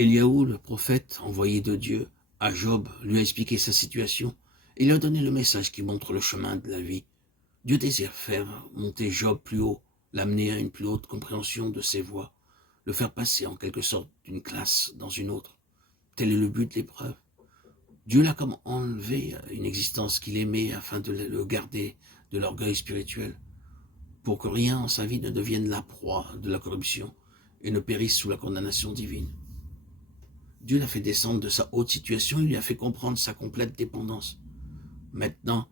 Eliaou, le prophète envoyé de Dieu à Job, lui a expliqué sa situation et lui a donné le message qui montre le chemin de la vie. Dieu désire faire monter Job plus haut, l'amener à une plus haute compréhension de ses voies, le faire passer en quelque sorte d'une classe dans une autre. Tel est le but de l'épreuve. Dieu l'a comme enlevé une existence qu'il aimait afin de le garder de l'orgueil spirituel, pour que rien en sa vie ne devienne la proie de la corruption et ne périsse sous la condamnation divine. Dieu l'a fait descendre de sa haute situation, il lui a fait comprendre sa complète dépendance. Maintenant,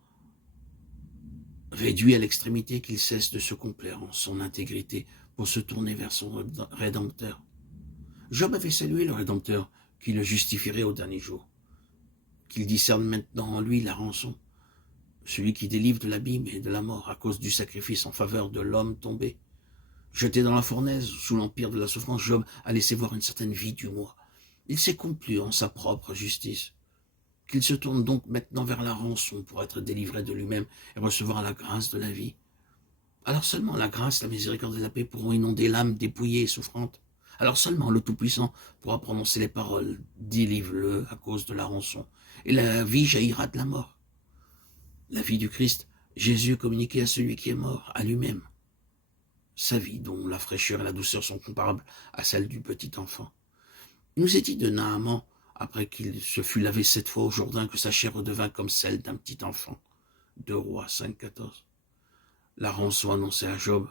réduit à l'extrémité, qu'il cesse de se complaire en son intégrité pour se tourner vers son Rédempteur. Job avait salué le Rédempteur qui le justifierait au dernier jour, qu'il discerne maintenant en lui la rançon, celui qui délivre de l'abîme et de la mort à cause du sacrifice en faveur de l'homme tombé. Jeté dans la fournaise, sous l'empire de la souffrance, Job a laissé voir une certaine vie du moi. Il s'est complu en sa propre justice. Qu'il se tourne donc maintenant vers la rançon pour être délivré de lui-même et recevoir la grâce de la vie. Alors seulement la grâce, la miséricorde et la paix pourront inonder l'âme dépouillée et souffrante. Alors seulement le Tout-Puissant pourra prononcer les paroles « Délivre-le à cause de la rançon » et la vie jaillira de la mort. La vie du Christ, Jésus communiqué à celui qui est mort, à lui-même. Sa vie dont la fraîcheur et la douceur sont comparables à celles du petit enfant. Il nous est dit de Naaman, après qu'il se fut lavé 7 fois au Jourdain, que sa chair redevint comme celle d'un petit enfant. 2 Rois 5,14. La rançon annoncée à Job,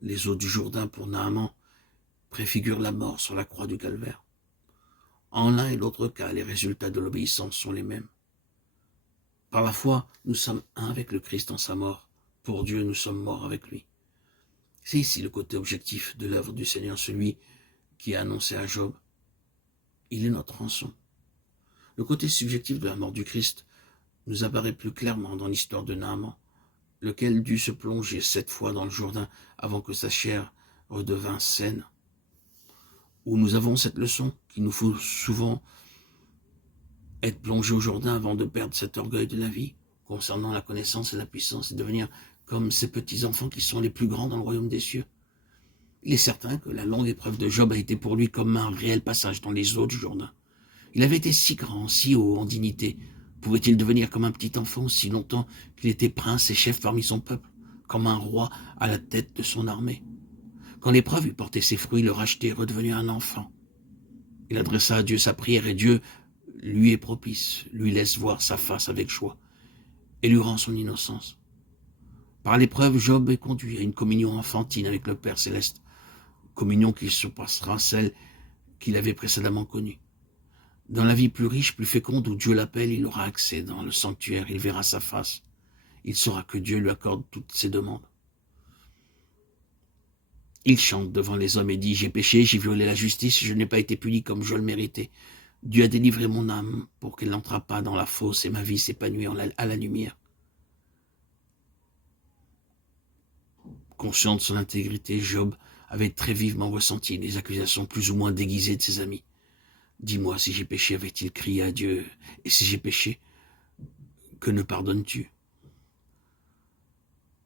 les eaux du Jourdain pour Naaman, préfigurent la mort sur la croix du calvaire. En l'un et l'autre cas, les résultats de l'obéissance sont les mêmes. Par la foi, nous sommes un avec le Christ en sa mort. Pour Dieu, nous sommes morts avec lui. C'est ici le côté objectif de l'œuvre du Seigneur, celui qui a annoncé à Job. Il est notre rançon. Le côté subjectif de la mort du Christ nous apparaît plus clairement dans l'histoire de Naaman, lequel dut se plonger 7 fois dans le Jourdain avant que sa chair redevint saine. Où nous avons cette leçon qu'il nous faut souvent être plongé au Jourdain avant de perdre cet orgueil de la vie, concernant la connaissance et la puissance, et devenir comme ces petits-enfants qui sont les plus grands dans le royaume des cieux. Il est certain que la longue épreuve de Job a été pour lui comme un réel passage dans les eaux du Jourdain. Il avait été si grand, si haut en dignité. Pouvait-il devenir comme un petit enfant aussi longtemps qu'il était prince et chef parmi son peuple, comme un roi à la tête de son armée? Quand l'épreuve eut porté ses fruits, le racheté est redevenu un enfant. Il adressa à Dieu sa prière et Dieu lui est propice, lui laisse voir sa face avec joie et lui rend son innocence. Par l'épreuve, Job est conduit à une communion enfantine avec le Père Céleste, communion qui surpassera celle qu'il avait précédemment connue. Dans la vie plus riche, plus féconde, où Dieu l'appelle, il aura accès dans le sanctuaire, il verra sa face. Il saura que Dieu lui accorde toutes ses demandes. Il chante devant les hommes et dit « J'ai péché, j'ai violé la justice, je n'ai pas été puni comme je le méritais. Dieu a délivré mon âme pour qu'elle n'entrât pas dans la fosse et ma vie s'épanouit à la lumière. » Conscient de son intégrité, Job avait très vivement ressenti les accusations plus ou moins déguisées de ses amis. « Dis-moi, si j'ai péché, avait-il crié à Dieu, et si j'ai péché, que ne pardonnes-tu »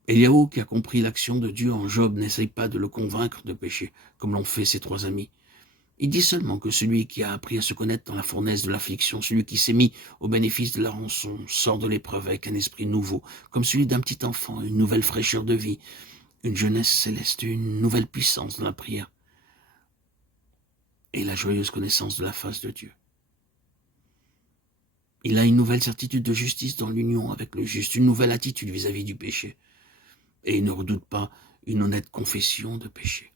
Eliaou, qui a compris l'action de Dieu en Job, n'essaye pas de le convaincre de pécher, comme l'ont fait ses 3 amis. Il dit seulement que celui qui a appris à se connaître dans la fournaise de l'affliction, celui qui s'est mis au bénéfice de la rançon, sort de l'épreuve avec un esprit nouveau, comme celui d'un petit enfant, une nouvelle fraîcheur de vie, une jeunesse céleste, une nouvelle puissance dans la prière et la joyeuse connaissance de la face de Dieu. Il a une nouvelle certitude de justice dans l'union avec le juste, une nouvelle attitude vis-à-vis du péché, et il ne redoute pas une honnête confession de péché.